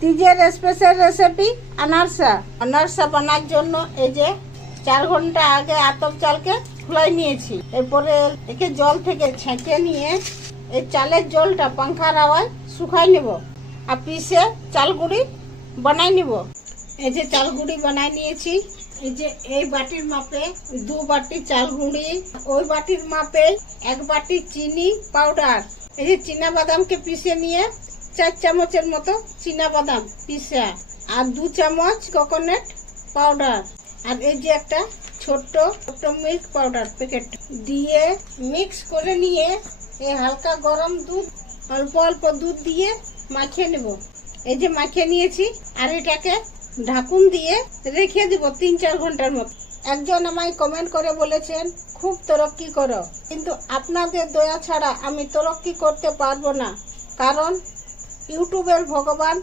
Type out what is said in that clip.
তিজের special recipe আনারসা। আনারসা বানার জন্য এই যে 4 ঘন্টা আগে আতপ চালকে ফুলাই নিয়েছি। এরপরে একে জল থেকে ছেঁকে নিয়ে এই চালের জলটা পাংখার হাওয়ায় শুকাই নেব আর পিষে চালগুড়ি বানাই নেব। এই যে চালগুড়ি বানাই নিয়েছি। এই যে এই বাটির মাপে 2 বাটি চালগুড়ি, ওই বাটির মাপে 1 বাটি চিনি পাউডার। এই যে চীনা বাদামকে পিষে নিয়ে 4 চামচের মতো চীনা বাদাম পিষা, আর 2 চামচ কোকোনাট পাউডার, আর এই যে একটা ছোট্ট মিল্ক পাউডার প্যাকেট দিয়ে মিক্স করে নিয়ে এই হালকা গরম দুধ, অল্প অল্প দুধ দিয়ে মাখিয়ে নেব। এই যে মাখিয়ে নিয়েছি, আর এটাকে ঢাকুন দিয়ে রেখে দিব 3-4 ঘন্টার মতো। একজন আমায় কমেন্ট করে বলেছেন খুব তরক্কি করো, কিন্তু আপনাদের দয়া ছাড়া আমি তরক্কি করতে পারবো না, কারণ ইউটিউবের ভগবান